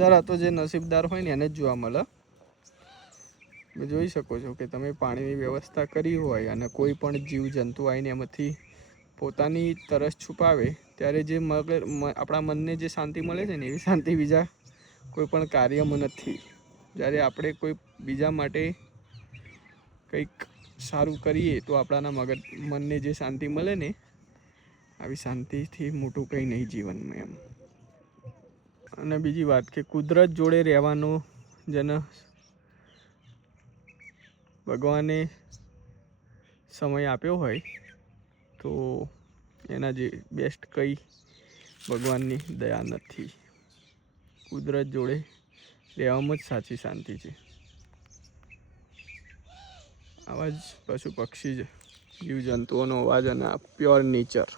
જરા તો જે નસીબદાર હોય ને એને જ જોવા મળે. તમે જોઈ શકો છો કે તમે પાણીની વ્યવસ્થા કરી હોય અને કોઈ પણ જીવજંતુ આવીને એમાંથી પોતાની તરસ છુપાવે ત્યારે જે આપણા મનને જે શાંતિ મળે છે ને એવી શાંતિ બીજા કોઈ પણ કાર્યમાં નથી. જ્યારે આપણે કોઈ બીજા માટે કંઈક સારું કરીએ તો આપણાના મનને જે શાંતિ મળે ને આવી શાંતિથી મોટું કંઈ નહીં જીવનમાં એમ. અને બીજી વાત કે કુદરત જોડે રહેવાનો જેને ભગવાને સમય આપ્યો હોય તો એના જે બેસ્ટ કંઈ ભગવાનની દયા નથી. કુદરત જોડે રહેવામાં જ સાચી શાંતિ છે. આવા જ પશુ પક્ષી જીવજંતુઓનો અવાજ અને આ પ્યોર નેચર.